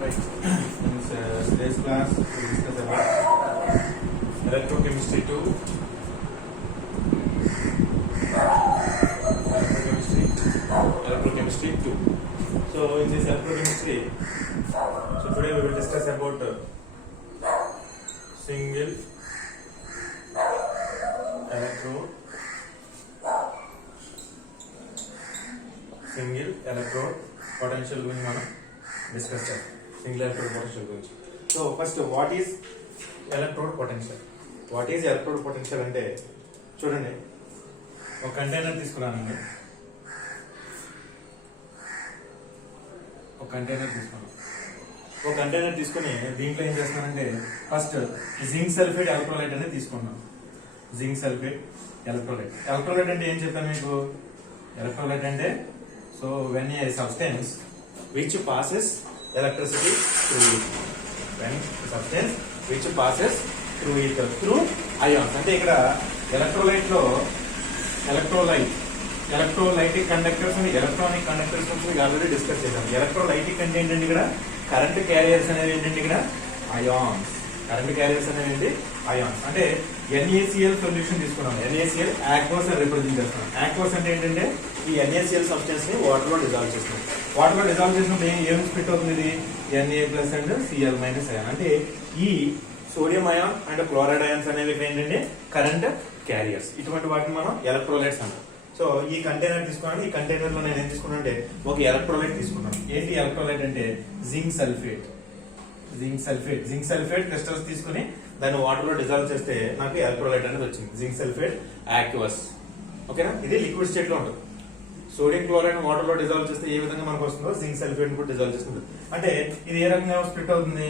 Right. In today's class, we discuss about electrochemistry 2. Electrochemistry 2. So in this electrochemistry, so today we will discuss about single electrode potential going on. Discuss that. Single electrode potential going. So first, what is electrode potential? What is electrode potential అంటే చూడండి, ఒక container తీసుకున్నానండి. ఒక container తీసుకుని దీంట్లో ఏం చేస్తానంటే first zinc sulphate electrolyte అనేది తీసుకున్నాను. Zinc sulphate electrolyte. ఎలక్ట్రోలైట్ అంటే ఏం చెప్పాను మీకు? ఎలక్ట్రోలైట్ అంటే so when a substance which passes electricity through it, when a substance which passes through it through ions, అంటే ఇక్కడ ఎలక్ట్రోలైట్ లో electrolytic conductors and electronic conductors గురించి ఆల్రెడీ డిస్కస్ చేశాం. ఎలక్ట్రోలైటిక్ అంటే ఏంటంటే ఇక్కడ కరెంట్ క్యారియర్స్ అనేది ఏంటంటే ఇక్కడ అయాన్స్. కరెంట్ క్యారియర్స్ అనేది ఏంటి? అయాన్స్. అంటే NaCl సొల్యూషన్ తీసుకున్నాం. NaCl ఆక్వస్ అని రిప్రజెంట్ చేస్తున్నాం. ఆక్వస్ అంటే ఏంటంటే ఈ NaCl సబ్స్టెన్స్ ని వాటర్ లో డిజాల్వ్ చేస్తున్నాం. వాటర్ లో డిజాల్వ్ చేసినప్పుడు ఏం స్ప్లిట్ అవుతుంది? ఇది Na+ అండ్ Cl- అయాన్. అంటే ఈ sodium ion and chloride ions అనేవి ఏంటంటే కరెంట్ క్యారియర్స్. ఇటువంటి వాటిని మనం ఎలక్ట్రోలైట్స్ అంటాం. సో ఈ కంటైనర్ తీసుకున్నాను. ఈ కంటైనర్ లో నేను ఏం తీసుకున్నాను అంటే ఒక ఎలక్ట్రోలైట్ తీసుకున్నాను. ఏంటి ఎలక్ట్రోలైట్ అంటే? జింక్ సల్ఫేట్ క్రిస్టల్స్ తీసుకుని దాన్ని వాటర్ లో డిజాల్వ్ చేస్తే నాకు ఎలక్ట్రోలైట్ అనేది వచ్చింది. Zinc sulphate aqueous. ఓకేనా? ఇది లిక్విడ్ స్టేట్ లో ఉంటుంది. సోడియం క్లోరైడ్ వాటర్ లో డిజాల్వ్ చేస్తే ఏ విధంగా మనకు వస్తుందో జింక్ సల్ఫేట్ కూడా డిజాల్వ్ చేస్తుంది. అంటే ఇది ఏ రకంగా స్ప్లిట్ అవుతుంది?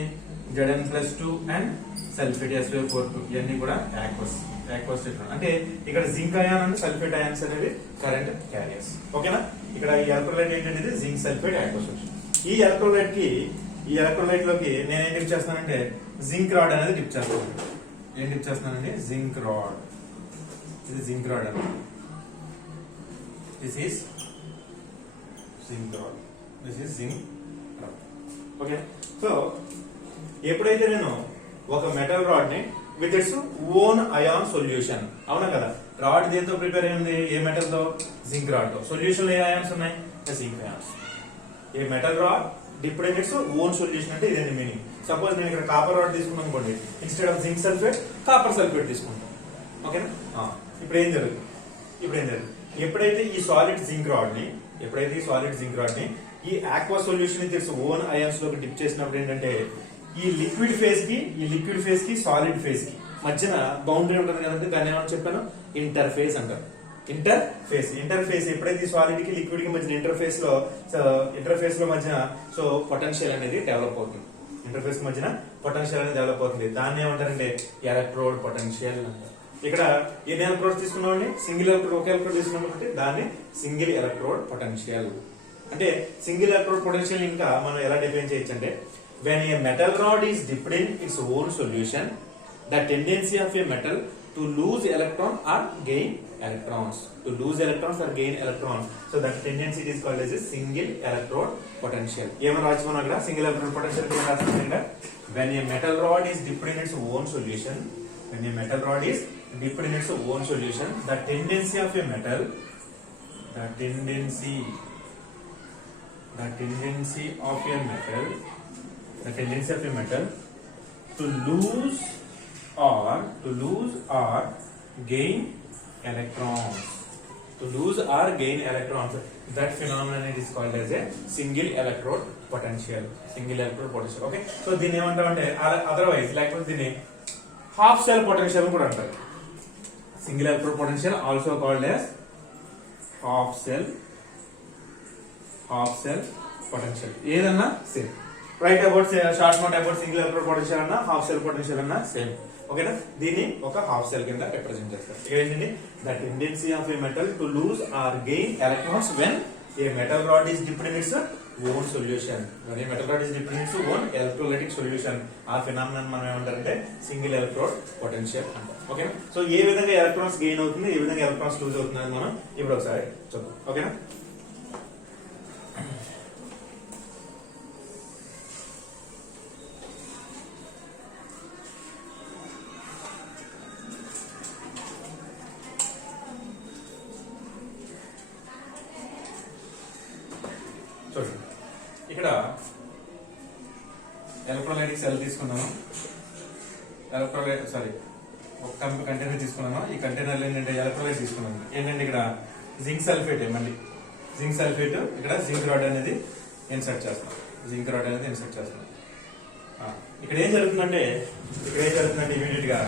Zn+2 అండ్ సల్ఫేట్ SO4 ఇవన్నీ కూడా ఆక్వస్ స్టేట్. అంటే ఇక్కడ zinc ion and sulphate ions అనేవి కరెంట్ క్యారియర్స్. ఓకేనా? ఇక్కడ ఈ ఎలక్ట్రోలైట్ ఏంటంటే జింక్ సల్ఫేట్ ఆక్వస్. ఈ ఎలక్ట్రోలైట్ లోకి నేను ఏం డిప్ చేస్తానంటే జింక్ రాడ్ అనేది డిప్ చేస్తాను. ఏం డిప్ చేస్తానండి? Zinc rod. ఇది జింక్ రాడ్ అండి. This is zinc rod. Okay. So ఎప్పుడైతే నేను ఒక మెటల్ రాడ్ ని with its own ion solution, అవునా కదా? రాడ్ దేంతో ప్రిపేర్ అయింది? ఏ మెటల్ తో? జింక్ రాడ్ తో. సొల్యూషన్ లో ఏ అయాన్స్ ఉన్నాయి? Zinc ions. ఏ metal rod dipped in its own solution అంటే ఇదేంటి మీనింగ్. సపోజ్ నేను ఇక్కడ కాపర్ రాడ్ తీసుకున్నాను అనుకోండి, instead of zinc sulphate copper sulphate తీసుకుంటాం. ఓకేనా? ఇప్పుడు ఏం జరుగుతుంది? ఎప్పుడైతే ఈ సాలిడ్ జింక్ రాడ్ ని ఈ aqua solution in its own ions లోకి డిప్ చేసినప్పుడు ఏంటంటే ఈ లిక్విడ్ ఫేజ్ కి సాలిడ్ ఫేజ్ కి మధ్యన బౌండరీ ఉంటుంది కదంటే దాన్ని ఏమని చెప్పాను? ఇంటర్ఫేస్ అంటారు. ఇంటర్ఫేస్ ఎప్పుడైతే సాలిడ్ కి లిక్విడ్ కి మధ్య ఇంటర్ఫేస్ లో మధ్యన సో పొటెన్షియల్ అనేది డెవలప్ అవుతుంది. ఇంటర్ఫేస్ మధ్యన పొటెన్షియల్ అనేది డెవలప్ అవుతుంది. దాన్ని ఏమంటారంటే ఎలక్ట్రోడ్ పొటెన్షియల్ అంటారు. ఇక్కడ ఎన్ని ఎలక్ట్రోడ్స్ తీసుకున్నామండి? సింగిల్ ఎలక్ట్రోడ్, ఒక ఎలక్ట్రోడ్ తీసుకున్నాం అంటే దాన్ని సింగిల్ ఎలక్ట్రోడ్ పొటెన్షియల్. అంటే సింగిల్ ఎలక్ట్రోడ్ పొటెన్షియల్ ఇంకా మనం ఎలా డిఫైన్ చేయొచ్చు అంటే when a metal rod is dipped in its own solution, the tendency of a metal to lose electron or gain electrons. So that tendency is called as a single electrode potential. ఏమని రాసుకున్నాం ఇక్కడ? Single electrode potential ఏం రాసుకున్నాం? when a metal rod is dipped in its own solution, the tendency of a metal to lose or gain electrons. That phenomenon is called as a single electrode potential. Okay. So దీన్ని ఏమంటామంటే otherwise లేకపోతే దీన్ని half cell potential కూడా అంటారు. Single electrode potential also called as half cell potential. ఏదన్నా same. Right about short note about single electrode potential అన్న half cell potential అన్న same. ఓకేనా? దీన్ని ఒక హాఫ్ సెల్ కింద రిప్రజెంట్ చేస్తారు. ఏంటంటే the tendency of a metal to lose or gain electrons when a metal rod is dipped in its own solution. Metal rod is dipped in its own electrolytic solution. ఆ phenomenon మనం ఏమంటారంటే single electrode potential అంటాం. ఓకేనా? So ఏ విధంగా electrons gain అవుతుంది, ఏ విధంగా electrons loose అవుతుంది అని మనం ఇప్పుడు ఒకసారి చూద్దాం. ఓకేనా? చూడండి ఇక్కడ ఎలక్ట్రోలైటిక్ సెల్ తీసుకున్నాను, ఒక కంటైనర్ తీసుకున్నాను. ఈ కంటైనర్ ఏంటంటే ఎలక్ట్రోలైట్ తీసుకున్నాను. ఏంటంటే ఇక్కడ జింక్ సల్ఫేట్, మళ్ళీ జింక్ సల్ఫేట్, ఇక్కడ జింక్ రాడ్ అనేది ఇన్సర్ట్ చేస్తాం. ఇక్కడ ఏం జరుగుతుందంటే ఇమీడియట్ గా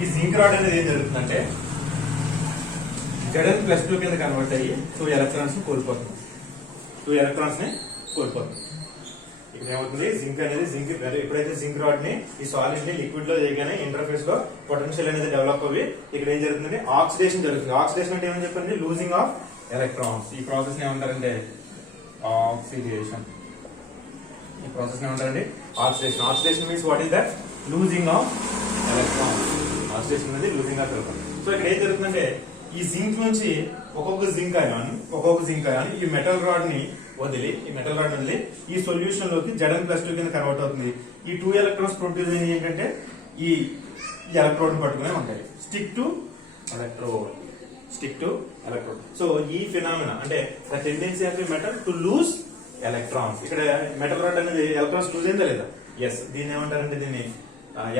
ఈ జింక్ రాడ్ అనేది ఏం జరుగుతుందంటే Zn+2 కింద కన్వర్ట్ అయ్యి 2 ఎలక్ట్రాన్స్ ని కోల్పోతుంది. ఇక్కడ ఏమవుతుంది, జింక్ ఎప్పుడైతే జింక్ రాడ్ ని ఈ సాలిడ్ ని లిక్విడ్ లో చేయగానే ఇంటర్ఫేస్ లో పొటెన్షియల్ అనేది డెవలప్ అవ్వి ఇక్కడ ఏం జరుగుతుంది, ఆక్సిడేషన్ జరుగుతుంది. ఆక్సిడేషన్ అంటే ఏమని చెప్పండి, లూజింగ్ ఆఫ్ ఎలక్ట్రాన్స్. ఈ ప్రాసెస్ ని ఏమంటారంటే oxidation. Oxidation means what is that, losing of electrons. Oxidation అనేది లూజింగ్ ఆఫ్ ఎలక్ట్రాన్స్. సో ఇక్కడ ఏం జరుగుతుందంటే ఈ జింక్ నుంచి ఒక్కొక్క జింక్ అయాన్ ఈ మెటల్ రాడ్ ని వదిలి ఈ సొల్యూషన్ లోకి Zn+2 కింద కన్వర్ట్ అవుతుంది. ఈ 2 ఎలక్ట్రాన్స్ ప్రొడ్యూస్ అయ్యి ఏంటంటే ఈ ఎలక్ట్రోడ్ పట్టుకునే ఉంటాయి. Stick to electrode. సో ఈ ఫినామినా అంటే the tendency of metal to lose electrons. ఇక్కడ మెటల్ రాడ్ అనేది ఎలక్ట్రాన్స్ లూజ్ అయిందా లేదా? ఎస్. దీన్ని ఏమంటారంటే దీన్ని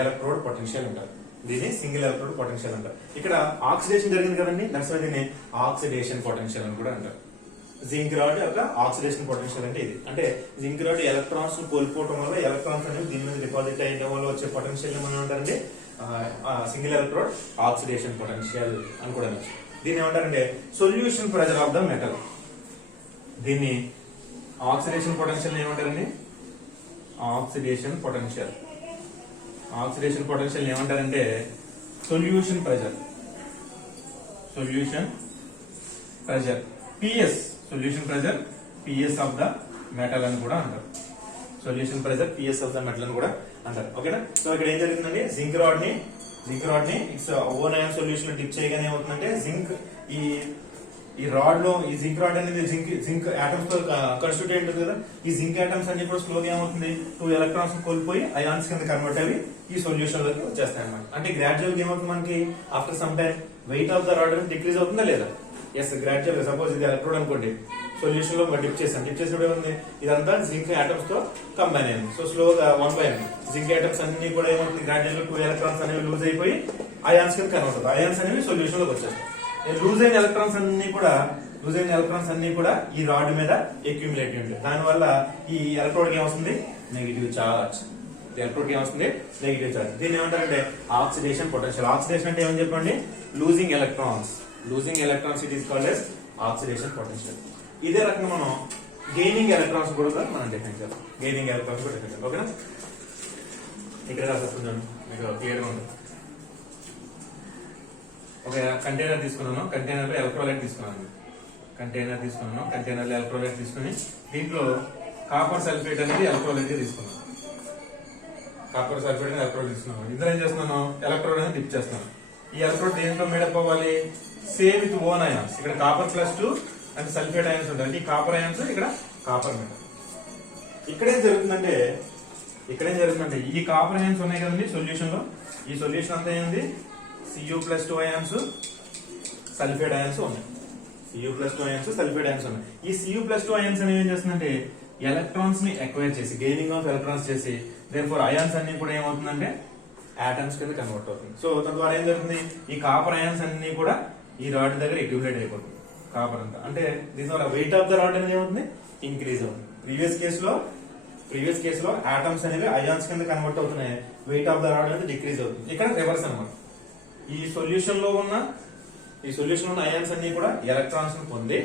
ఎలక్ట్రోడ్ పొటెన్షియల్ అంటారు. దీన్ని సింగిల్ ఎలక్ట్రోడ్ పొటెన్షియల్ అంటారు. ఇక్కడ ఆక్సిడేషన్ జరిగింది కదండి, దట్స్ వై దీన్ని ఆక్సిడేషన్ పొటెన్షియల్ అని కూడా అంటారు. జింక్ రాడ్ యొక్క ఆక్సిడేషన్ పొటెన్షియల్ అంటే ఇది. అంటే జింక్ రాడ్ ఎలక్ట్రాన్స్ కోల్పోవడం వల్ల ఎలక్ట్రాన్స్ అనేవి దీని మీద డిపాజిట్ అయ్యడం వల్ల వచ్చే పొటెన్షియల్ ఏమని అంటారంటే సింగిల్ ఎలక్ట్రోడ్ ఆక్సిడేషన్ పొటెన్షియల్ అని కూడా అనొచ్చు. దీన్ని ఏమంటారంటే solution pressure of the metal. దీన్ని ఆక్సిడేషన్ పొటెన్షియల్ ఏమంటారండి, ఆక్సిడేషన్ పొటెన్షియల్ ఏమంటారంటే solution pressure PS. Solution pressure PS of the metal అని కూడా అంటారు. ఓకేనా? సో ఇక్కడ ఏం జరుగుతుందండి, జింక్ రాడ్ ని ఇట్స్ ఓన్ అయాన్ సొల్యూషన్ లో డిప్ చేయగానే ఏమవుతుందంటే జింక్ ఈ రాడ్ లో ఈ జింక్ రాడ్ అనేది జింక్ ఆటమ్స్ తో కన్స్టిట్యూట్ ఉంటుంది కదా. ఈ జింక్ ఆటమ్స్ అన్ని కూడా స్లోగా ఏమవుతుంది, 2 ఎలక్ట్రాన్స్ కోల్పోయి అయాన్స్ కింద కన్వర్ట్ అవి ఈ సొల్యూషన్ లోకి వచ్చేస్తాయి అన్నమాట. అంటే గ్రాడ్యువల్ ఏమవుతుంది మనకి, after some time weight of the rod అనేది డిక్రీజ్ అవుతుందా లేదా? Yes, gradual. సపోజ్ ఇది ఎలక్ట్రోడ్ అనుకోండి, సొల్యూషన్ లో డిప్ చేసేప్పుడు ఏముంది, ఇదంతా జింక్ ఆటమ్స్ తో కంబైన్ అయింది. సో స్లోగా 1/n జింక్ ఆటమ్స్ అన్ని కూడా ఏమవుతుంది, గ్రాడ్యువల్ 2 ఎలక్ట్రాన్స్ అనేవి లూజ్ అయిపోయి అయాన్స్ కింద కన్వర్ట్ అవుతాయి. అయాన్స్ అనేవి సొల్యూషన్ లోకి వచ్చేస్తాయి. లూజ్ అయిన ఎలక్ట్రాన్స్ అన్ని కూడా ఈ రాడ్ మీద అక్యుములేట్ ఉంటాయి. దానివల్ల ఈ ఎలక్ట్రోడ్ కి ఏమవుతుంది, నెగిటివ్ చార్జ్. దీన్ని ఏమంటారంటే ఆక్సిడేషన్ పొటెన్షియల్. ఆక్సిడేషన్ అంటే ఏమని చెప్పండి, losing electrons. It is called as oxidation potential. ఇదే రకంగా మనం గెయినింగ్ ఎలక్ట్రాన్స్ కూడా మనం డిఫైన్ చేస్తాం. ఓకేనా? ఇక్కడ రాసేస్తున్నాను, మీకు క్లియర్ గా ఉంటుంది. ఒక కంటైనర్ తీసుకున్నాను, కంటైనర్ లో ఎలక్ట్రోలైట్ తీసుకుని దీంట్లో కాపర్ సల్ఫేట్ అనేది ఎలక్ట్రోలైట్ తీసుకున్నాను. ఇందులో ఏం చేస్తున్నాను, ఎలక్ట్రోడ్ అనేది డిప్ చేస్తున్నాను. ఈ ఎలక్ట్రోడ్ దేంతో మేడప్ అవ్వాలి, సేమ్ విత్ ఓన్ అయాన్స్. ఇక్కడ కాపర్+2 అంటే సల్ఫేట్ అయాన్స్ ఉంటాయి. ఈ కాపర్ అయాన్స్ ఇక్కడ కాపర్ మెటల్. ఇక్కడేం జరుగుతుందంటే ఈ కాపర్ అయాన్స్ ఉన్నాయి కదండి సొల్యూషన్ లో. ఈ సొల్యూషన్ అంతా ఏంది, Cu+2 అయాన్స్, సల్ఫేట్ అయాన్స్ ఉన్నాయి. ఈ Cu+2 అయాన్స్ అనేవి ఏం చేస్తుందంటే ఎలక్ట్రాన్స్ ని ఎక్వైర్ చేసి, గెయినింగ్ ఆఫ్ ఎలక్ట్రాన్స్ చేసి, దేర్ఫోర్ అయాన్స్ అన్ని కూడా ఏమవుతుందంటే ఆటమ్స్ కింద కన్వర్ట్ అవుతుంది. సో తద్వారా ఏం జరుగుతుంది, ఈ కాపర్ అయాన్స్ అన్ని కూడా ఈ రాడ్ దగ్గర అక్యుములేట్ అయిపోతుంది. కాపర్ అంతా అంటే దీనివల్ల వెయిట్ ఆఫ్ ద రాడ్ అనేది ఏమవుతుంది, ఇంక్రీజ్ అవుతుంది. ప్రీవియస్ కేసులో ఆటమ్స్ అనేవి అయాన్స్ కింద కన్వర్ట్ అవుతున్నాయి, వెయిట్ ఆఫ్ ద రాడ్ అనేది డిక్రీజ్ అవుతుంది. ఇక్కడ రివర్స్ అన్నమాట. ఈ సొల్యూషన్ లో ఉన్న అయాన్స్ అన్ని కూడా ఎలక్ట్రాన్స్ ని పొంది,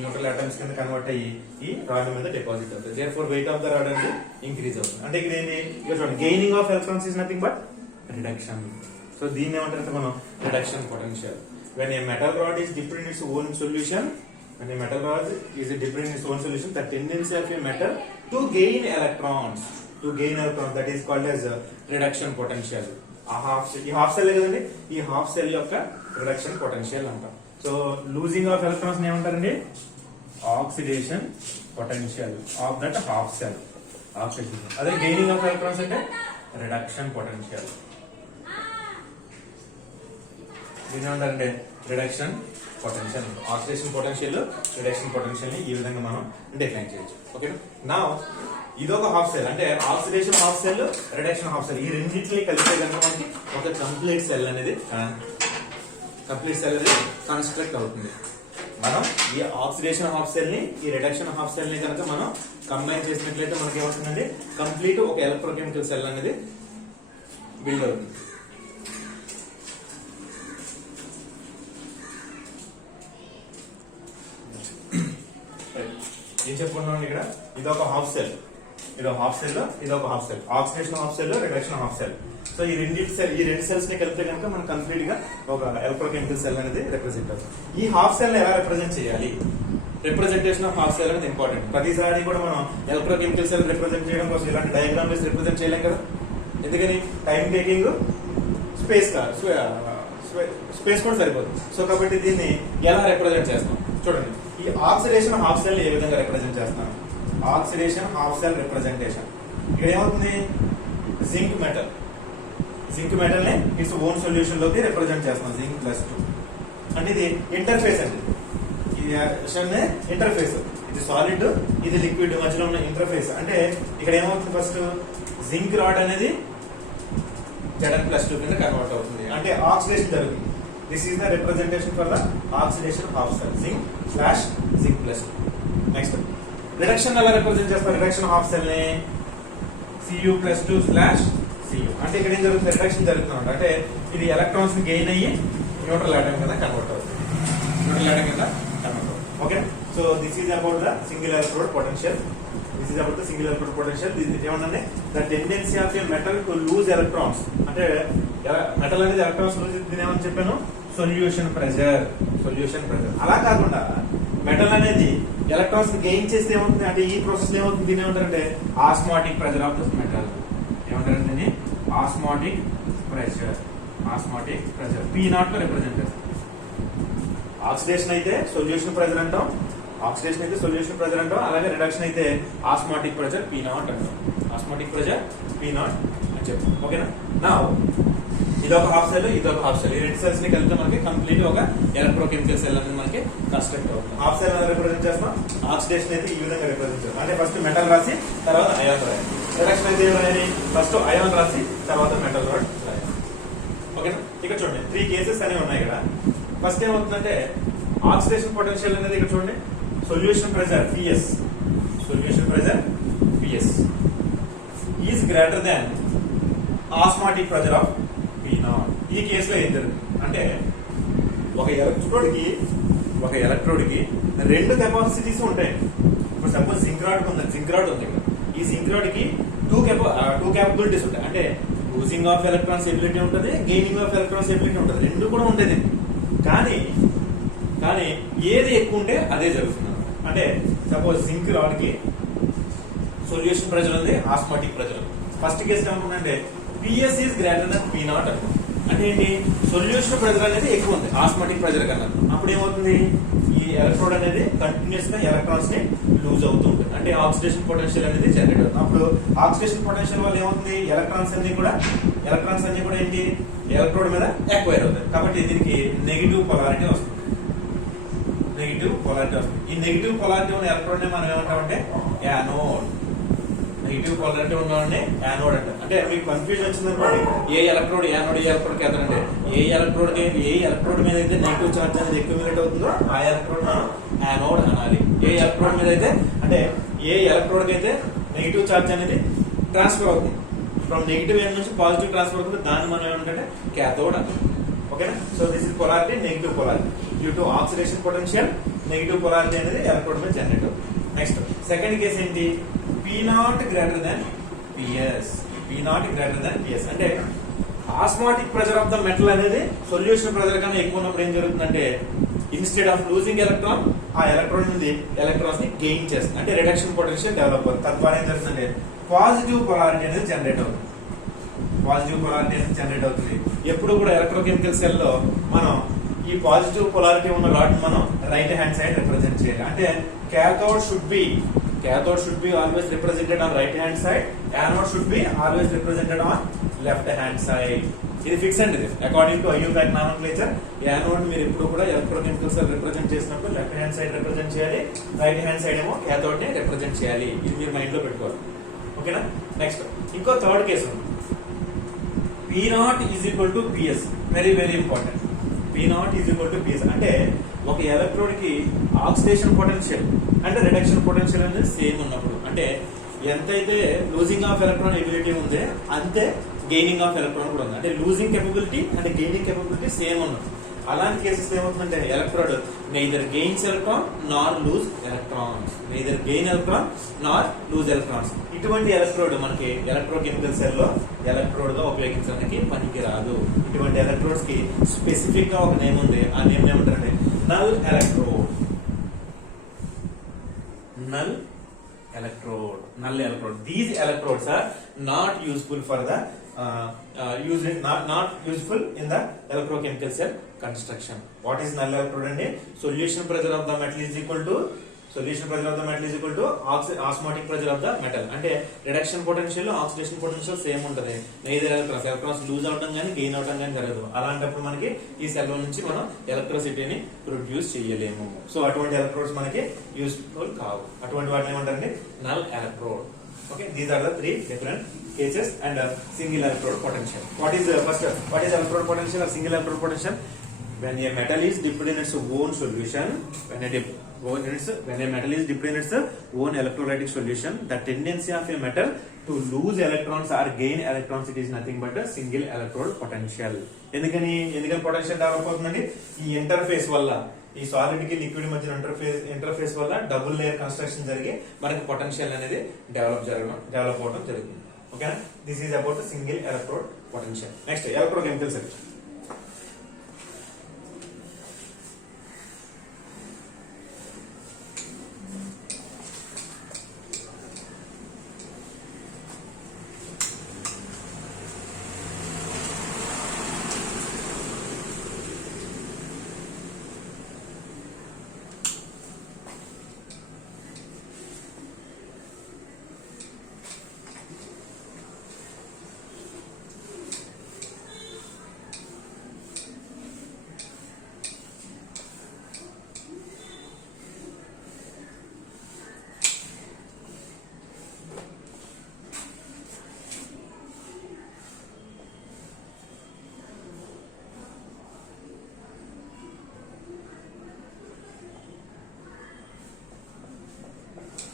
న్యూట్రల్ ఆటమ్స్ కింద కన్వర్ట్ అయ్యి ఈ రాడ్ మీద డిపాజిట్ అవుతుంది. Therefore wait of the rod అనేది ఇంక్రీజ్ అవుతుంది. అంటే ఇక్కడ ఏంటి, చూడండి, gaining of electrons is nothing but reduction. So దీన్ని ఏమంటారంటే మనం reduction potential. When a metal rod is dipped in its own solution, the tendency of a metal to gain electrons, that is called as reduction potential. ఈ half cell కదండి, ఈ half cell యొక్క reduction potential అంటాం. So losing of electrons ఏమంటారండి, oxidation potential of that half cell. అదే gaining of electrons అంటే reduction potential. దీని ఏమంటారంటే reduction potential, oxidation potential, reduction potential ని ఈ విధంగా మనం డిఫైన్ చేయొచ్చు. ఓకే, నా ఇదొక హాఫ్ సెల్, అంటే oxidation half cell, reduction half cell, ఈ రెండింటిని కలిపే కనుక మనకి ఒక కంప్లీట్ సెల్ అనేది కన్స్ట్రక్ట్ అవుతుంది. మనం ఈ ఆక్సిడేషన్ హాఫ్ సెల్ ని, ఈ రిడక్షన్ హాఫ్ సెల్ ని కనుక మనం కంబైన్ చేసినట్లయితే మనకి ఏమవుతుందంటే కంప్లీట్ ఒక ఎలక్ట్రోకెమికల్ సెల్ అనేది బిల్డ్ అవుతుంది. ఏం చెప్పుకుంటున్నాం ఇక్కడ, ఇదొక హాఫ్ సెల్, ఇదొక హాఫ్ సెల్, ఇదొక half cell, oxidation half cell, reduction half cell. So ఈ రెండు సెల్స్ ని కలిపితే కనుక మనం కంప్లీట్ గా ఒక ఎలక్ట్రోకెమికల్ సెల్ అనేది రిప్రజెంట్ అవుతుంది. ఈ హాఫ్ సెల్ ఎలా రిప్రజెంట్ చేయాలి, రిప్రజెంటేషన్ ఆఫ్ హాఫ్ సెల్ అనేది ఇంపార్టెంట్. ప్రతిసారి కూడా మనం ఎలక్ట్రోకెమికల్ సెల్ రిప్రజెంట్ చేయడం కోసం ఇలాంటి డయాగ్రామ్ వేసి రిప్రజెంట్ చేయలేం కదా, ఎందుకని టైం టేకింగ్, స్పేస్ కూడా సరిపోతుంది. సో కాబట్టి దీన్ని ఎలా రిప్రజెంట్ చేస్తాం చూడండి. ఈ ఆక్సిడేషన్ హాఫ్ సెల్ ఏ విధంగా రిప్రజెంట్ చేస్తాం, ఆక్సిడేషన్ హాఫ్ సెల్ రిప్రజెంటేషన్. ఇక్కడ ఏమవుతుంది, జింక్ మెటల్ ని ఇట్స్ ఓన్ సొల్యూషన్ లోకి రిప్రజెంట్ చేస్తాం, జింక్ +2. అంటే ఇది ఇంటర్ఫేస్ అండి, ఇది ఇంటర్ఫేస్, ఇది సాలిడ్, ఇది లిక్విడ్ మధ్యలో ఉన్న ఇంటర్ఫేస్. అంటే ఇక్కడ ఏమవుతుంది, ఫస్ట్ జింక్ రాడ్ అనేది Zn+2 కింద కన్వర్ట్ అవుతుంది, అంటే ఆక్సిడేషన్ జరుగుతుంది. This is the representation for the oxidation half cell, జింక్/జింక్+2. నెక్స్ట్ రిడక్షన్ ఎలా రిప్రజెంట్ చేస్తారు, రిడక్షన్ హాఫ్ సెల్ ని Cu+2/Cu. అంటే ఇక్కడ ఏం జరుగుతుంది, రిడక్షన్ జరుగుతుంది, అంటే ఇది ఎలక్ట్రాన్స్ ని గెయిన్ అయ్యి న్యూట్రల్ ఆటమ్ కింద కన్వర్ట్ అవుతుంది, okay. So this is about the single electrode potential. ఏమన్నా the tendency of a metal to lose electrons, అంటే మెటల్ అనేది ఎలక్ట్రాన్స్ లూజ్, దీని ఏమని చెప్పాను, సొల్యూషన్ ప్రెజర్. అలా కాకుండా మెటల్ అనేది ఎలక్ట్రాన్స్ గెయిన్ చేస్తే ఏమవుతుంది అంటే ఈ ప్రాసెస్ ఏమవుతుంది, దీని ఏమంటారంటే osmotic pressure of this metal. ఏమంటారంటే ఆస్మాటిక్ ప్రెజర్ P0 లో రిప్రజెంట్ చేస్తాం. ఆక్సిడేషన్ అయితే సొల్యూషన్ ప్రెజర్ అంటాం, అలాగే రిడక్షన్ అయితే ఆస్మాటిక్ ప్రెజర్ P0 అంటాం, అని చెప్పు, ఓకేనా. నా ఇదొక హాఫ్ సెల్, ఈ రెండు సెల్స్ ని కలిపితే మనకి కంప్లీట్ ఒక ఎలక్ట్రోకెమికల్ సెల్ అనేది మనకి కన్స్ట్రక్ట్ అవుతుంది. హాఫ్ సెల్ ఎలా రిప్రజెంట్ చేస్తాం, ఆక్సిడేషన్ అయితే ఈ విధంగా రిప్రజెంట్ చేస్తాం, అంటే ఫస్ట్ మెటల్ రాసి తర్వాత అయాన్ రాయాలి. రిడక్షన్ అయితే ఏమైనా ఫస్ట్ అయాన్ రాసి తర్వాత మెటల్ రాయాలి, ఓకేనా. ఇక్కడ చూడండి 3 కేసెస్ అనేవి ఉన్నాయి ఇక్కడ. ఫస్ట్ ఏమవుతుందంటే ఆక్సిడేషన్ పొటెన్షియల్ అనేది ఇక్కడ చూడండి, solution pressure PS is greater than osmotic pressure of P0. ఈ కేసులో ఏం జరుగుతుంది అంటే ఒక ఎలక్ట్రోడ్కి 2 కెపాసిటీస్ ఉంటాయి. ఇప్పుడు సపోజ్ జింక్ రాడ్ ఉంది ఇక్కడ, ఈ జింక్ రాడ్ కి 2 క్యాపబిలిటీస్ ఉంటాయి, అంటే లూజింగ్ ఆఫ్ ఎలక్ట్రాన్స్ ఎబిలిటీ ఉంటుంది, గెయినింగ్ ఆఫ్ ఎలక్ట్రాన్స్ ఎబిలిటీ ఉంటుంది, రెండు కూడా ఉంటుంది. కానీ ఏది ఎక్కువ ఉంటే అదే జరుగుతుంది. అంటే సపోజ్ జింక్ రాడ్ కి సొల్యూషన్ ప్రెజర్ ఉంది, ఆస్మాటిక్ ప్రెజర్. ఫస్ట్ కేసు ఏమవుతుందంటే PS is greater than P0 అనుకుంటుంది. అంటే ఏంటి, సొల్యూషన్ ప్రెజర్ అనేది ఎక్కువ ఉంది ఆస్మాటిక్ ప్రెజర్ కన్నా. అప్పుడు ఏమవుతుంది, ఈ ఎలక్ట్రోడ్ అనేది కంటిన్యూస్ గా ఎలక్ట్రాన్స్ ని లూజ్ అవుతూ ఉంటుంది, అంటే ఆక్సిడేషన్ పొటెన్షియల్ అనేది జనరేట్ అవుతుంది. అప్పుడు ఆక్సిడేషన్ పొటెన్షియల్ వల్ల ఏమవుతుంది, ఎలక్ట్రాన్స్ అన్ని కూడా ఏంటి, ఎలక్ట్రోడ్ మీద ఎక్వైర్ అవుతాయి. కాబట్టి దీనికి నెగిటివ్ పొలారిటీ వస్తుంది. ఈ నెగిటివ్ పొలారిటీ ఉన్న ఎలక్ట్రోడ్ ని మనం ఏమంటామంటే యానోడ్. నెగిటివ్ పొలారిటీ ఉన్నవాడిని యానోడ్ అంటారు. అంటే మీకు కన్ఫ్యూజన్ వచ్చిందనుకోండి, ఏ ఎలక్ట్రోడ్ యానోడ్, ఏ ఎలక్ట్రోడ్ క్యాథోడ్ అంటే ఏ ఎలక్ట్రోడ్ మీద అయితే నెగిటివ్ చార్జ్ అనేది అక్యుములేట్ అవుతుందో ఆ ఎలక్ట్రోడ్ మనం యానోడ్ అనాలి. ఏ ఎలక్ట్రోడ్ మీద అయితే, అంటే ఏ ఎలక్ట్రోడ్ కి అయితే నెగిటివ్ చార్జ్ అనేది ట్రాన్స్ఫర్ అవుతుంది, ఫ్రమ్ నెగిటివ్ ఎండ్ నుంచి పాజిటివ్ ట్రాన్స్ఫర్ అవుతుంది, దాన్ని మనం ఏమంటే క్యాథోడ్ అంటాం, ఓకేనా. So this is polarity, negative polarity. Due to oxidation potential negative polarity అనేది ఎలక్ట్రోడ్ మీద జనరేట్ అవుతుంది. నెక్స్ట్ సెకండ్ కేసు ఏంటి, P0 గ్రేటర్ దాన్ PS. అంటే osmotic pressure of the metal అనేది సొల్యూషన్ ప్రెజర్ కన్నా ఎక్కువ ఉన్నప్పుడు ఏం జరుగుతుందంటే ఇన్స్టెడ్ ఆఫ్ లూజింగ్ ఎలక్ట్రాన్, ఆ ఎలక్ట్రాన్ నుండి ఎలక్ట్రాన్స్ ని గెయిన్ చేస్తుంది, అంటే రిడక్షన్ పొటెన్షియల్ డెవలప్ అవుతుంది. తద్వారా ఏం జరుగుతుందంటే పాజిటివ్ పొలారిటీ అనేది జనరేట్ అవుతుంది. ఎప్పుడు కూడా ఎలక్ట్రోకెమికల్ సెల్ లో మనం ఈ పాజిటివ్ పొలారిటీ ఉన్న రాడ్ మనం రైట్ హ్యాండ్ సైడ్ రిప్రజెంట్ చేయాలి. అంటే cathode should be always represented on right hand side, anode should be always represented on left hand side. ఇది ఫిక్స్ అండి. ఇది according to IUPAC nomenclature anode మీరు ఎప్పుడు కూడా ఎలక్ట్రోకెమికల్ సెల్ రిప్రజెంట్ చేసినప్పుడు left hand side represent చేయాలి, right hand side ఏమో cathode ని రిప్రజెంట్ చేయాలి. ఇది మీరు మైండ్ లో పెట్టుకోవాలి. ఓకేనా. నెక్స్ట్ ఇంకో థర్డ్ కేసు ఉంది. P0 is equal to PS. Very very important. P0 is equal to PS అంటే ఒక ఎలక్ట్రోడ్ కి ఆక్సిడేషన్ పొటెన్షియల్ అంటే రిడక్షన్ పొటెన్షియల్ అనేది సేమ్ ఉన్నప్పుడు, అంటే ఎంతైతే లూజింగ్ ఆఫ్ ఎలక్ట్రాన్ ఎబిలిటీ ఉందో అంతే గెయినింగ్ ఆఫ్ ఎలక్ట్రాన్ కూడా ఉంది. అంటే లూజింగ్ కెపబిలిటీ అంటే గెయినింగ్ కెపబిలిటీ సేమ్ ఉన్నది. అలాంటి కేసెస్ ఏమవుతుందంటే electrode neither gains electron nor lose electrons, neither gain electron nor lose electrons. ఇటువంటి ఎలక్ట్రోడ్ మనకి ఎలక్ట్రోకెమికల్ సెల్ లో ఎలక్ట్రోడ్ గా ఉపయోగించడానికి పనికి రాదు. ఇటువంటి ఎలక్ట్రోడ్స్ కి స్పెసిఫిక్ గా ఒక నేమ్ ఉంది. ఆ నేమ్ ఏమంటారంటే null electrode. Null electrode, null electrode. These electrodes are not useful for the not useful in the electrochemical cell construction. What is null electrode? And solution pressure of the metal is equal to osmotic pressure of the metal. అంటే reduction potential oxidation potential same ఉంటది. Neither electrons loose అవడం కానీ gain అవడం కానీ జరగదు. అలాంటప్పుడు మనకి ఈ సెల్ నుంచి మనం ఎలక్ట్రిసిటీని ప్రొడ్యూస్ చేయలేము. సో అటువంటి ఎలక్ట్రోడ్స్ మనకి యూస్ఫుల్ కావు. అటువంటి వాటిని ఏమంటారండి null electrode. Okay, these are the 3 different cases and single electrode potential. What is electrode potential or single electrode potential? When a metal is dipped in its own solution, when a metal is dipped in its own electrolytic solution, the tendency of a metal to lose electrons or gain electrons, it is nothing but a single electrode potential. ఎందుకని potential develop అవుతుందండి? ఈ interface వల్ల, ఈ solid కి liquid మధ్య interface వల్ల double layer construction జరిగి మనకి పొటెన్షియల్ అనేది డెవలప్ అవడం జరుగుతుంది. ఓకేనా. This is about single electrode potential. Next electrochemical cell.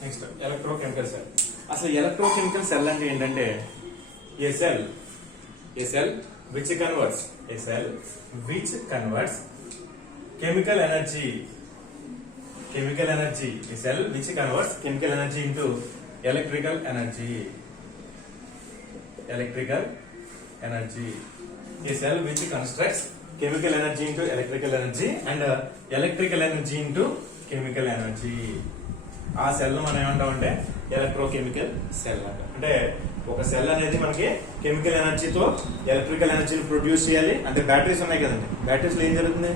Next electrochemical cell. అసలు ఎలక్ట్రోకెమికల్ సెల్ అంటే ఏంటంటే a cell which converts chemical energy a cell which converts chemical energy into electrical energy a cell which constructs chemical energy into electrical energy and electrical energy into chemical energy. ఆ cell మనం ఏమంటామంటే electrochemical cell అంట. అంటే ఒక cell అనేది మనకి chemical ఎనర్జీతో electrical ఎనర్జీని ప్రొడ్యూస్ చేయాలి. అంటే బ్యాటరీస్ ఉన్నాయి కదండి, బ్యాటరీస్ లో ఏం జరుగుతుంది?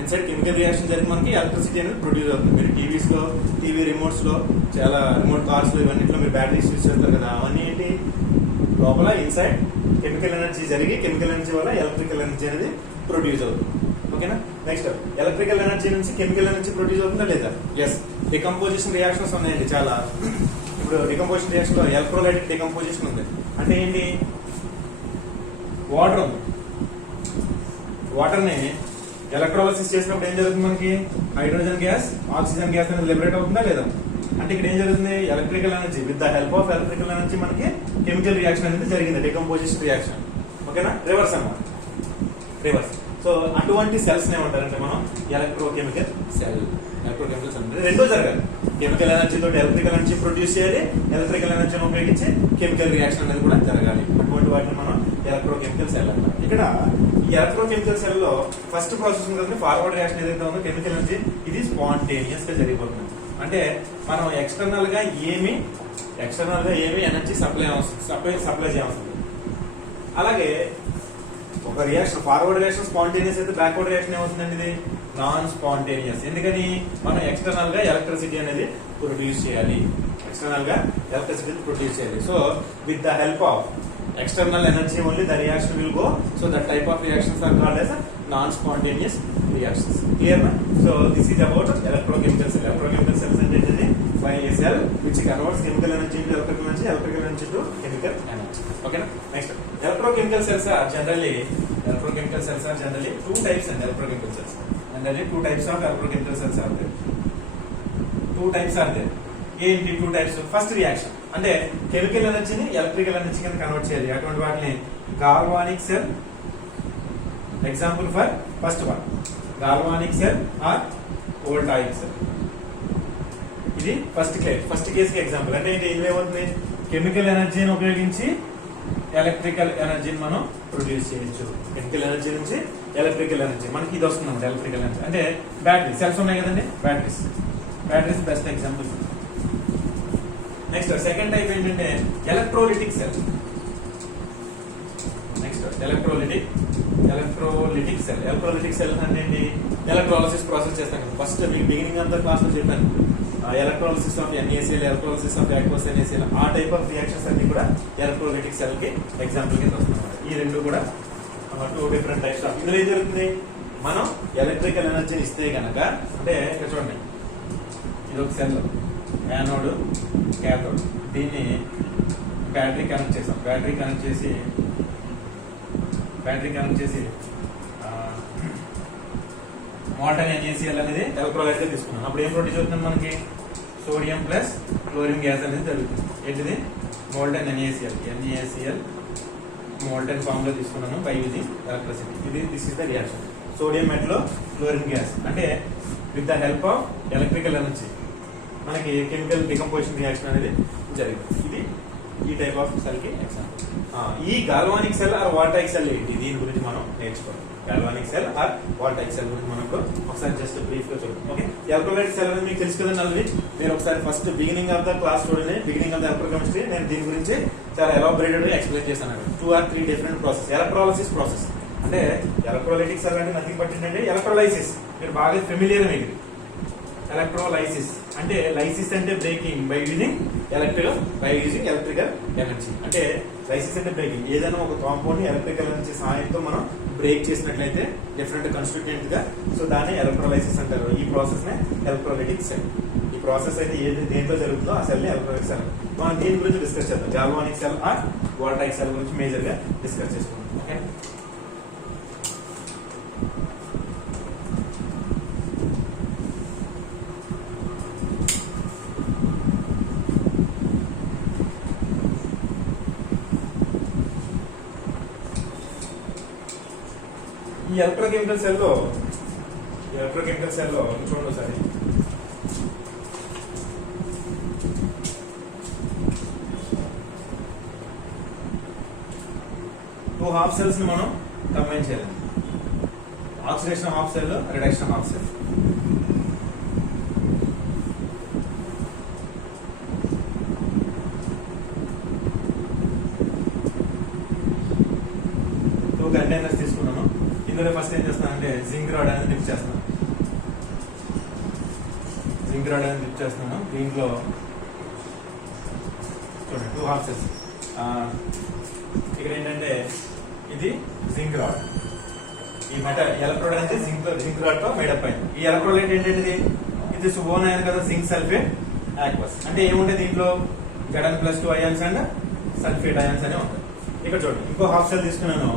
ఇన్సైడ్ కెమికల్ రియాక్షన్ జరిగి మనకి ఎలక్ట్రిసిటీ అనేది ప్రొడ్యూస్ అవుతుంది. మీరు టీవీ రిమోట్స్ లో, చాలా రిమోట్ కార్స్ లో, ఇవన్నిట్లో మీరు బ్యాటరీస్ యూజ్ చేస్తారు కదా, అవన్నీ ఏంటి? లోపల ఇన్సైడ్ కెమికల్ ఎనర్జీ జరిగి కెమికల్ ఎనర్జీ వల్ల ఎలక్ట్రికల్ ఎనర్జీ అనేది ప్రొడ్యూస్ అవుతుంది. ఓకేనా. నెక్స్ట్ ఎలక్ట్రికల్ ఎనర్జీ నుంచి కెమికల్ ఎనర్జీ ప్రొడ్యూస్ అవుతుందా లేదా? ఎస్. డికంపోజిషన్ రియాక్షన్స్ ఉన్నాయండి చాలా. ఇప్పుడు డికంపోజిషన్ రియాక్షన్ లో ఎలక్ట్రోలైటిక్ డికంపోజిషన్ ఉంది. అంటే ఏంటి? వాటర్ ని ఎలక్ట్రోలైసిస్ చేసినప్పుడు ఏం జరుగుతుంది? మనకి హైడ్రోజన్ గ్యాస్, ఆక్సిజన్ గ్యాస్ అనేది లిబరేట్ అవుతుందా లేదా? అంటే ఇక్కడ ఏం జరుగుతుంది? Electrical energy, with the help of electrical energy మనకి కెమికల్ రియాక్షన్ అనేది జరిగింది, డికంపోజిషన్ రియాక్షన్. ఓకేనా. రివర్స్ అన్నమాట, రివర్స్. సో అటువంటి సెల్స్ ఏమంటారంటే మనం ఎలక్ట్రోకెమికల్ సెల్. ఎలక్ట్రోకెమికల్ సెల్ రెండో జరగాలి. కెమికల్ ఎనర్జీ తోటి ఎలక్ట్రికల్ ఎనర్జీ ప్రొడ్యూస్ చేయాలి, ఎలక్ట్రికల్ ఎనర్జీని ఉపయోగించి కెమికల్ రియాక్షన్ అనేది కూడా జరగాలి. అటువంటి వాటిని మనం ఎలక్ట్రోకెమికల్ సెల్ అంటాం. ఇక్కడ ఈ ఎలక్ట్రోకెమికల్ సెల్ లో ఫస్ట్ ప్రాసెస్ ఉంటుంది, ఫార్వర్డ్ రియాక్షన్ ఏదైతే ఉందో కెమికల్ ఎనర్జీ, ఇది స్పాంటేనియస్ గా జరిగిపోతుంది. అంటే మనం ఎక్స్టర్నల్ గా ఏమి ఎనర్జీ సప్లై చేయవలసింది. అలాగే ఒక రియాక్షన్ ఫార్వర్డ్ రియాక్షన్ స్పాంటేనియస్ అయితే బ్యాక్వర్డ్ రియాక్షన్ ఏమవుతుందండి? ఇది నాన్ స్పాంటేనియస్. ఎందుకని? మనం ఎక్స్టర్నల్ గా ఎలక్ట్రిసిటీ అనేది ప్రొడ్యూస్ చేయాలి. ఎక్స్టర్నల్ గా ఎలక్ట్రిసిటీ ప్రొడ్యూస్ చేయాలి. So with the help of external energy only the reaction will go. So that type of reactions are called as non-spontaneous reactions. Clear na? So this is about electrochemical cell. Electrochemical cells and it is by a cell which converts chemical energy into electrical energy to chemical energy. Okay na? Next, electrochemical cells are generally two types and electrochemical cells. And there are two types of electrochemical cells are there. Two types are there. ఏంటి two types? First reaction అంటే chemical ఎనర్జీని electrical energy కింద convert చేయాలి. అటువంటి వాటిని galvanic cell. Example for first one galvanic cell or voltaic cell. ఇది first కేసుకి example. అంటే ఏంటి? ఇది ఏమవుతుంది? కెమికల్ ఎనర్జీని ఉపయోగించి ఎలక్ట్రికల్ ఎనర్జీని మనం ప్రొడ్యూస్ చేయొచ్చు. కెమికల్ ఎనర్జీ నుంచి ఎలక్ట్రికల్ ఎనర్జీ మనకి ఇది వస్తుంది. ఎలక్ట్రికల్ ఎనర్జీ అంటే బ్యాటరీ సెల్స్ ఉన్నాయి కదండి, batteries best example. Next second type ఏంటంటే electrolytic cell. Next electrolytic cell. Electrolytic cell అంటే ఏంటి? ఎలక్ట్రాలసిస్ ప్రాసెస్ చేస్తాం కదా. ఫస్ట్ మీకు బిగినింగ్ అంతా క్లాస్ లో చెప్పాను. Electrolysis of NaCl, electrolysis of aqueous NaCl, ఆ టైప్ ఆఫ్ రియాక్షన్స్ అన్ని కూడా ఎలక్ట్రోలిటిక్ సెల్ కి ఎగ్జాంపుల్ కింద వస్తున్నాయి. ఈ రెండు కూడా టూ డిఫరెంట్ టైప్స్ ఆఫ్. ఇందులో ఏం జరుగుతుంది? మనం ఎలక్ట్రికల్ ఎనర్జీని ఇస్తే కనుక, అంటే ఇక్కడ చూడండి, ఇది ఒక సెల్, యానోడ్ క్యాథోడ్. దీన్ని బ్యాటరీ కనెక్ట్ చేసాం. బ్యాటరీ కనెక్ట్ చేసి మోల్టెన్ NaCl అనేది ఎలక్ట్రోలైట్ గా తీసుకున్నాం. అప్పుడు ఏం ప్రొడ్యూస్ అవుతుంది? మనకి సోడియం ప్లస్ క్లోరిన్ గ్యాస్ అనేది జరుగుతుంది. ఏంటిది? మోల్టెన్ NaCl మోల్టెన్ ఫామ్ లో తీసుకున్నాను by using electricity. This is the reaction. Sodium మెట్లో క్లోరిన్ గ్యాస్ అంటే with the help of electrical energy మనకి కెమికల్ డికంపోజిషన్ రియాక్షన్ అనేది జరిగింది. ఇది ఈ టైప్ ఆఫ్ సెల్ కి ఎగ్జాంపుల్. ఈ galvanic cell or voltaic cell ఏంటి? దీని గురించి మనం నేర్చుకోవాలి. Galvanic cell or voltaic cell గురించి మనకు ఒకసారి జస్ట్ బ్రీఫ్ గా చూద్దాం. ఓకే, ఎలక్ట్రోలైటిక్ సెల్ అనేది మీకు తెలుసు కదండి ఆల్రెడీ. మీరు ఒకసారి first beginning of the class చూడండి, బిగినింగ్ ఆఫ్ ద ఎలక్ట్రోకెమిస్ట్రీ. నేను దీని గురించి చాలా ఎలాబొరేటెడ్ గా ఎక్స్ప్లెయిన్ చేశాను. 2 or 3 different process. Electrolysis process అంటే ఎలక్ట్రోలైటిక్ సెల్ అంటే నథింగ్ బట్ ఏంటంటే ఎలక్ట్రోలైసిస్. మీరు బాగా ఫెమిలియర్ మీకు ఎలక్ట్రోలైసిస్ అంటే లైసిస్ అంటే breaking by using electrical energy. అంటే లైసిస్ అంటే బ్రేకింగ్. ఏదైనా ఒక కాంపౌండ్ ని ఎలక్ట్రికల్ ఎనర్జీ సహాయంతో మనం బ్రేక్ చేసినట్లయితే డిఫరెంట్ కాన్స్టిట్యూయెంట్ గా, సో దాన్ని ఎలక్ట్రోలైసిస్ అంటారు. ఈ ప్రాసెస్ నే ఎలక్ట్రోలైటిక్ సెల్. ఈ ప్రాసెస్ అయితే ఏది దేంట్లో జరుగుతుందో ఆ సెల్ ని ఎలక్ట్రోలైటిక్ సెల్. మనం దీని గురించి డిస్కస్ చేద్దాం. Galvanic cell or voltaic cell గురించి మేజర్ గా డిస్కస్ చేసుకుందాం. ఓకే, ఈ ఎలక్ట్రోకెమికల్ సెల్లో చూడండి ఒకసారి. టూ హాఫ్ సెల్స్ ని మనం కంబైన్ చేయాలి. Oxidation half cell, reduction half cell. Two containers తీసుకున్నాను. ఇందులో ఫస్ట్ ఏం చేస్తానంటే జింక్ రాడ్ అనేది లిఫ్ట్ చేస్తున్నాను. దీంట్లో చూడండి 2 హాఫ్ సెల్స్. ఇక్కడ ఏంటంటే ఇది జింక్ రాడ్. ఈ మెటల్ ఎలక్ట్రోడ్ అనేది జింక్ రాడ్ తో మేడప్ అయింది. ఈ ఎలక్ట్రోలైట్ ఏంటంటే ఇది సుబోన్ అయింది కదా, జింక్ సల్ఫేట్ ఆక్వస్. అంటే ఏముంటే దీంట్లో Zn+2 ions and sulphate ions అనే ఉంటాయి. ఇక్కడ చూడండి, ఇంకో హాఫ్ సెల్ తీసుకున్నాను.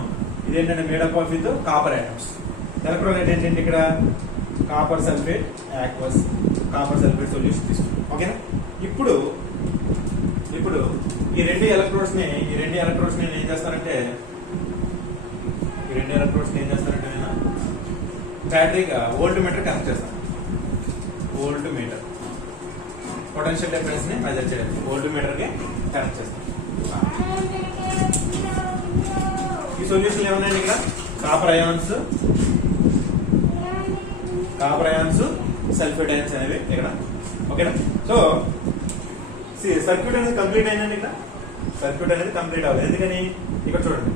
ఇదేంటంటే made up of with copper items. Electrolyte ఏంటంటే ఇక్కడ copper sulphate aqueous, copper sulphate solution తీసుకున్నాం. ఓకేనా? ఇప్పుడు ఈ రెండు ఎలక్ట్రోడ్స్ ని నేను ఏం చేస్తానంటే నేను బ్యాటరీగా వోల్ట్ మీటర్ కనెక్ట్ చేస్తాను. వోల్ట్ మీటర్ పొటెన్షియల్ డిఫరెన్స్ ని మెజర్ చేయడానికి వోల్ట్ మీటర్ కి కనెక్ట్ చేస్తాను. ఈ సొల్యూషన్ ఏమన్నాయండి? ఇక్కడ కాపర్ అయాన్స్ సల్ఫేట్ అయాన్స్ అనేవి ఇక్కడ. ఓకేనా? సో సర్క్యూట్ అనేది కంప్లీట్ అయిందండి. ఇక్కడ సర్క్యూట్ అనేది కంప్లీట్ అవ్వలేదు. ఎందుకని? ఇక్కడ చూడండి,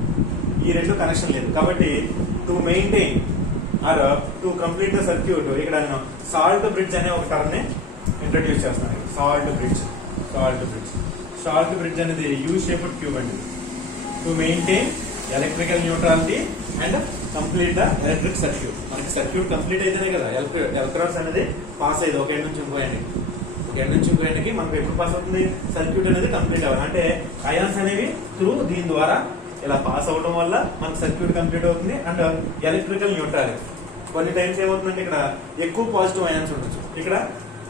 ఈ రెండు కనెక్షన్ లేదు. కాబట్టి to maintain or to complete the circuit ఇక్కడ నేను సాల్ట్ బ్రిడ్జ్ అనే ఒక టర్మ్ ని ఇంట్రడ్యూస్ చేస్తున్నాను. సాల్ట్ సాల్ట్ బ్రిడ్జ్ అనేది యూ షేప్డ్ ట్యూబ్ అండి to maintain electrical neutrality and complete the electric circuit. మనకి సర్క్యూట్ కంప్లీట్ అయితేనే కదా ఎలక్ట్రాన్స్ అనేది పాస్ అయ్యేది ఒక ఎండ్ నుంచి ఇంకో ఎండ్కి. ఒక ఎండ్ నుంచి ఇంకో ఎండ్కి మనకు ఎప్పుడు పాస్ అవుతుంది? సర్క్యూట్ అనేది కంప్లీట్ అవ్వాలి. అంటే అయాన్స్ అనేవి త్రూ దీని ద్వారా ఇలా పాస్ అవడం వల్ల మనకు సర్క్యూట్ కంప్లీట్ అవుతుంది అండ్ ఎలక్ట్రికల్ న్యూట్రాలిటీ. కొన్ని టైమ్స్ ఏమవుతుందంటే ఇక్కడ ఎక్కువ పాజిటివ్ అయాన్స్ ఉండొచ్చు, ఇక్కడ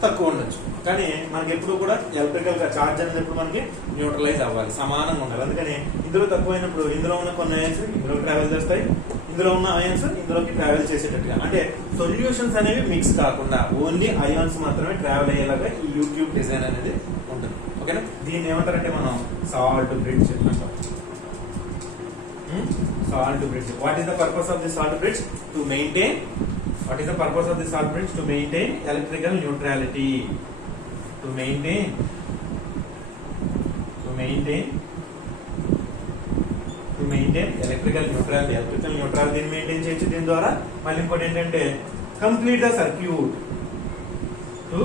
తక్కువ ఉండొచ్చు. కానీ మనకి ఎప్పుడు కూడా ఎలక్ట్రికల్ చార్జ్ అనేది ఎప్పుడు మనకి న్యూట్రలైజ్ అవ్వాలి, సమానంగా ఉండాలి. అందుకని ఇందులో తక్కువ అయినప్పుడు ఇందులో ఉన్న కొన్ని అయాన్స్ ఇందులో ట్రావెల్ చేస్తాయి, ఇందులో ఉన్న అయాన్స్ ఇందులోకి ట్రావెల్ చేసేటట్టుగా. అంటే సొల్యూషన్స్ అనేవి మిక్స్ కాకుండా ఓన్లీ అయాన్స్ మాత్రమే ట్రావెల్ అయ్యేలాగా ఈ యూట్యూబ్ డిజైన్ అనేది ఉంటుంది. ఓకేనా? దీన్ని ఏమంటారంటే మనం సాల్ట్ బ్రిడ్జ్ అంటాం. Salt bridge. What is the purpose of the salt bridge? To maintain. What is the purpose of the salt bridge? To maintain electrical neutrality. To maintain electrical neutrality. Electrical neutrality maintain చేయొచ్చు దీని ద్వారా. మళ్ళీ ఇంకోటి ఏంటంటే complete the circuit. To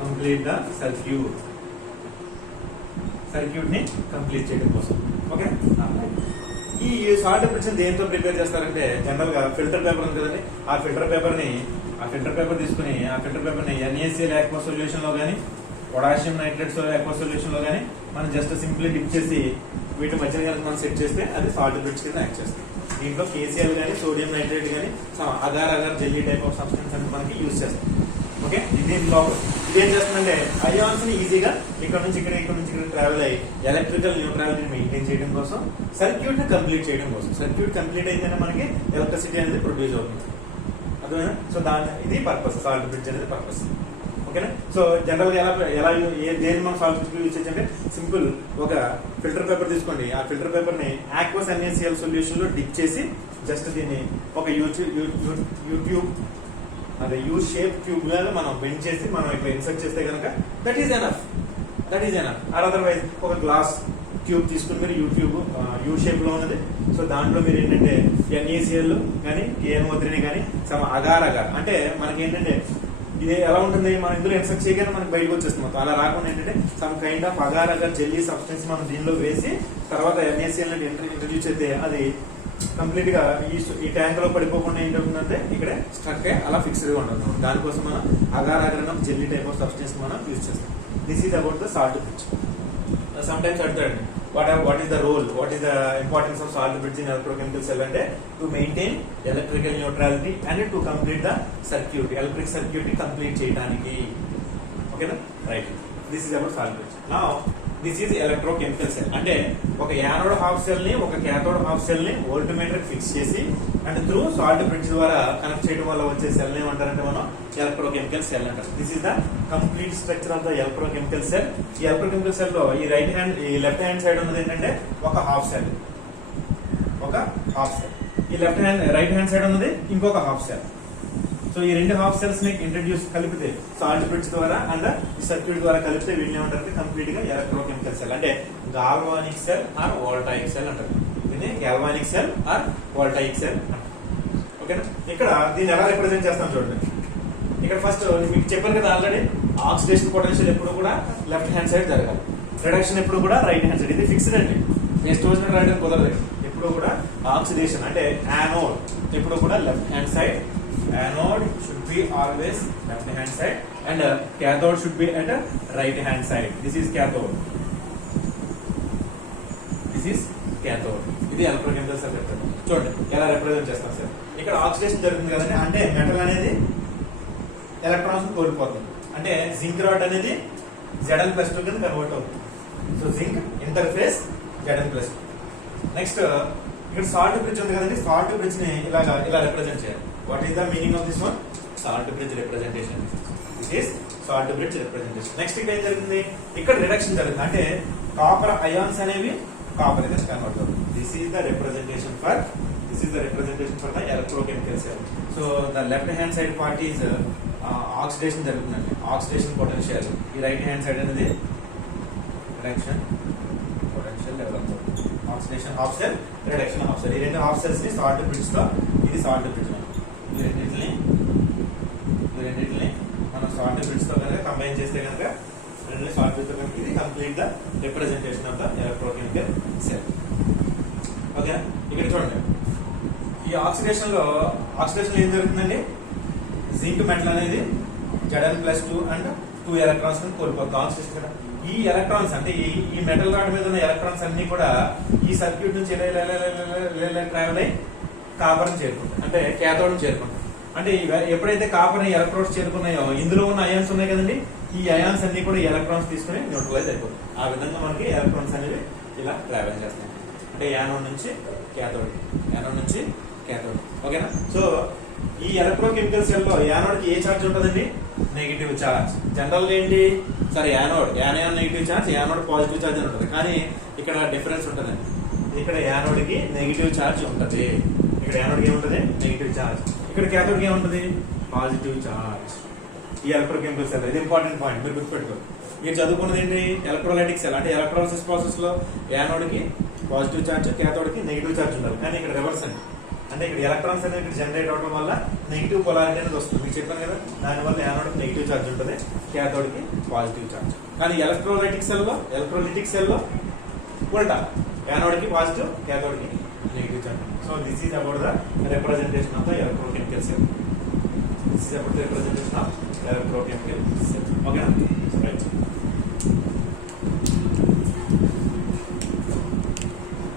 complete the circuit. Circuit ని complete చేయడం కోసం. Okay, ఈ సాల్ట్ బ్రిడ్జ్ దేంతో ప్రిపేర్ చేస్తారంటే జనరల్ గా ఫిల్టర్ పేపర్ ఉంది కదండి, ఆ ఫిల్టర్ పేపర్ తీసుకుని ఆ ఫిల్టర్ పేపర్ ని NaCl aqueous సొల్యూషన్ లో కానీ పొటాషియం నైట్రేట్ aqueous సొల్యూషన్ లో కానీ మనం జస్ట్ సింప్లీ డిప్ చేసి వీటి మధ్యన కనుక మనం సెట్ చేస్తే అది సాల్ట్ బ్రిడ్జ్ కింద యాక్ట్ చేస్తుంది. దీంట్లో KCl కానీ సోడియం నైట్రేట్ కానీ agar jelly type of substance అని మనకి యూజ్ చేస్తాం. ఓకే, దీంట్లో ఇదేం చేస్తుందంటే అయాన్స్ ని ఈజీగా ఇక్కడ నుంచి ఇక్కడ ట్రావెల్ అయ్యి ఎలక్ట్రికల్ న్యూట్రాలిటీని మెయింటైన్ చేయడం కోసం, సర్క్యూట్ ని కంప్లీట్ చేయడం కోసం. సర్క్యూట్ కంప్లీట్ అయితేనే మనకి ఎలక్ట్రిసిటీ అనేది ప్రొడ్యూస్ అవుతుంది. అర్థమైనా? సో ఇది పర్పస్, సాల్ట్ బ్రిడ్జ్ అనేది పర్పస్. ఓకేనా? సో జనరల్ గా ఎలా దేని మనం సాల్ట్ బ్రిడ్జ్ యూజ్ చేయొచ్చు అంటే సింపుల్, ఒక ఫిల్టర్ పేపర్ తీసుకోండి, ఆ ఫిల్టర్ పేపర్ ని ఆక్వస్ NaCl సొల్యూషన్ లో డిప్ చేసి జస్ట్ దీన్ని ఒక యూట్యూబ్ అదే యూ షేప్ ట్యూబ్ లాగా మనం బెండ్ చేసి మనం ఇక్కడ ఇన్సర్ట్ చేస్తే కనుక that is enough. Or otherwise ఒక గ్లాస్ ట్యూబ్ తీసుకుని మీరు యూ షేప్ లో ఉన్నది, సో దాంట్లో మీరు ఏంటంటే NaCl కానీ KNO3 కానీ అగార్ అంటే మనకి ఏంటంటే ఇది ఎలా ఉంటుంది, మనం ఇందులో ఇన్సర్ట్ చేయగానే మనకి బయటకు వచ్చేస్తుంది. అలా రాకుండా ఏంటంటే some kind of agar jelly substance మనం దీనిలో వేసి తర్వాత NaCl ఇంట్రడ్యూస్ అయితే అది కంప్లీట్ గా ఈ ట్యాంక్ లో పడిపోకుండా ఏంటంటే ఇక్కడ స్ట్రక్ అయ్యి అలా ఫిక్స్డ్ గా ఉంటుంది. దానికోసం మనం agar jelly type of substance మనం యూజ్ చేస్తాం. This is about the salt bridge. Some times అడుగుతారండి what is the role, what is the importance of salt bridge in electrochemical cell అంటే to maintain electrical neutrality and to complete the circuit, electric circuit ని complete చేయడానికి. ఓకేనా? Right, this is about salt bridge. Now this is electrochemical cell. అంటే ఒక anode half cell ని ఒక cathode half cell ని voltmeter fix చేసి and through salt bridge ద్వారా కనెక్ట్ చేయడం వల్ల వచ్చే సెల్ ఏమంటారంటే మనం ఎలక్ట్రోకెమికల్ సెల్ అంటారు. This is the complete structure of the electrochemical cell. ఈ ఎలక్ట్రోకెమికల్ సెల్ లో ఈ లెఫ్ట్ హ్యాండ్ సైడ్ ఉన్నది ఏంటంటే ఒక హాఫ్ సెల్. ఈ రైట్ హ్యాండ్ సైడ్ ఉన్నది ఇంకొక హాఫ్ సెల్. సో ఈ రెండు హాఫ్ సెల్స్ ని కలిపితే సాల్ట్ బ్రిడ్జ్ ద్వారా అండ్ సర్క్యూట్ ద్వారా కలిపితే వీటిని ఏమంటారు కంప్లీట్ గా ఎలక్ట్రోకెమికల్ సెల్ అంటే galvanic cell or voltaic cell అంటారు. దీన్ని galvanic cell or voltaic cell అంటారు. ఓకేనా? ఇక్కడ దీన్ని ఎలా రిప్రజెంట్ చేస్తాం చూడండి. ఇక్కడ ఫస్ట్ మీకు చెప్పాను కదా ఆల్రెడీ, ఆక్సిడేషన్ పొటెన్షియల్ ఎప్పుడు కూడా లెఫ్ట్ హ్యాండ్ సైడ్ జరగాలి, రిడక్షన్ ఎప్పుడు కూడా రైట్ హ్యాండ్ సైడ్. ఇది ఫిక్స్డ్ అండి, నెక్స్ట్ వచ్చిన రాయడం కుదరదు. ఎప్పుడు కూడా ఆక్సిడేషన్ అంటే యానోడ్ ఎప్పుడు కూడా left hand side, anode should be always left hand side and cathode should be at a right hand side. This is cathode. ఇది ఎలక్ట్రోకెమికల్ సర్క్యూట్. చూడండి ఎలా రిప్రజెంట్ చేస్తాం సార్. ఇక్కడ ఆక్సిడేషన్ జరుగుతుంది కదండి, అంటే మెటల్ అనేది ఎలక్ట్రాన్స్ కోల్పోతుంది. అంటే జింక్ రాడ్ అనేది Zn+2 కింద కన్వర్ట్ అవుతుంది. So zinc interface Zn+2. Next ఇక్కడ సాల్ట్ బ్రిడ్జ్ ఉంది కదండి, సాల్ట్ బ్రిడ్జ్ ని ఇలా రిప్రజెంట్ చేయాలి. What is the meaning of this one? Salt bridge representation. This is salt bridge representation. Next ఇక్కడ ఏం జరుగుతుంది, ఇక్కడ రిడక్షన్ జరుగుతుంది. అంటే కాపర్ అయాన్స్ అనేవి కాపర్ గా కన్వర్ట్ అవుతుంది. This is the representation for the electrochemical cell. So the left hand side part is oxidation జరుగుతుందండి, ఆక్సిడేషన్ పొటెన్షియల్. ఈ రైట్ హ్యాండ్ సైడ్ అనేది రిడక్షన్ పొటెన్షియల్ డెవలప్ అవుతుంది. Oxidation half cell, reduction half cell. ఈ రెండు half cells ని salt bridge లో, ఇది salt bridge రెండింటిని మనం సాల్ట్ బ్రిడ్జ్ తో కనుక కంబైన్ చేస్తే కనుక రెండుని సాల్వ్ చేస్తే కనుక ఇది complete the representation of the electrochemical cell. Okay, ఇక్కడ చూడండి ఈ ఆక్సిడేషన్ లో ఏం జరుగుతుందండి, జింక్ మెటల్ అనేది Zn+2 అండ్ 2 ఎలక్ట్రాన్స్ కోల్పోతుంది ఆక్సిడేషన్ కదా. ఈ ఎలక్ట్రాన్స్ అంటే ఈ మెటల్ రాడ్ మీద ఉన్న ఎలక్ట్రాన్స్ అన్ని కూడా ఈ సర్క్యూట్ నుంచి ట్రావెల్ అయ్యి కాపర్ చేరుకుంటాయి, అంటే క్యాథోడ్ చేరుకుంటాయి. అంటే ఎప్పుడైతే కాపర్ ఎలక్ట్రాన్స్ చేరుకున్నాయో ఇందులో ఉన్న అయాన్స్ ఉన్నాయి కదండి, ఈ అయాన్స్ అన్ని కూడా ఎలక్ట్రాన్స్ తీసుకుని న్యూట్రలైజ్ అయిపోతాయి. ఆ విధంగా మనకి ఎలక్ట్రాన్స్ అనేవి ఇలా ట్రావెల్ చేస్తాయి, అంటే యానోడ్ నుంచి క్యాథోడ్, యానోడ్ నుంచి క్యాథోడ్. ఓకేనా. సో ఈ ఎలక్ట్రోకెమికల్ సెల్ లో యానోడ్ కి ఏ చార్జ్ ఉంటుందండి, నెగిటివ్ చార్జ్. జనరల్ ఏంటి, సరే anode negative charge, anode positive charge అని ఉంటుంది. కానీ ఇక్కడ డిఫరెన్స్ ఉంటుందండి, ఇక్కడ యానోడ్ కి నెగిటివ్ చార్జ్ ఉంటుంది, ఇక్కడ యానోడ్ కి ఏముంటుంది, నెగిటివ్ చార్జ్. ఇక్కడ క్యాథోడ్ కి ఏముంటుంది, పాజిటివ్ చార్జ్. ఈ ఎలక్ట్రోకెమికల్ సెల్ ఇది ఇంపార్టెంట్ పాయింట్, మీరు గుర్తుపెట్టుకోండి. మీరు చదువుకున్నది ఏంటి, ఎలక్ట్రోలైటిక్ సెల్ అంటే ఎలక్ట్రోలైసిస్ ప్రాసెస్ లో యానోడ్ కి పాజిటివ్ చార్జ్, క్యాథోడ్ కి నెగిటివ్ చార్జ్ ఉండాలి. కానీ ఇక్కడ రివర్స్ అండి, అంటే ఇక్కడ ఎలక్ట్రాన్స్ అనేది ఇక్కడ జనరేట్ అవడం వల్ల నెగిటివ్ పొలారిటీ అనేది వస్తుంది. మీకు చెప్పాను కదా, దానివల్ల యానోడ్ నెగిటివ్ చార్జ్ ఉంటుంది, క్యాథోడ్ కి పాజిటివ్ చార్జ్. కానీ ఎలక్ట్రోలైటిక్ సెల్ లో ఉల్టా, యానోడ్ కి పాజిటివ్, క్యాథోడ్ కి negative charge. So this is about the representation of the electrochemical cell. This is about the representation of electrochemical cell. ఓకేనా. Right.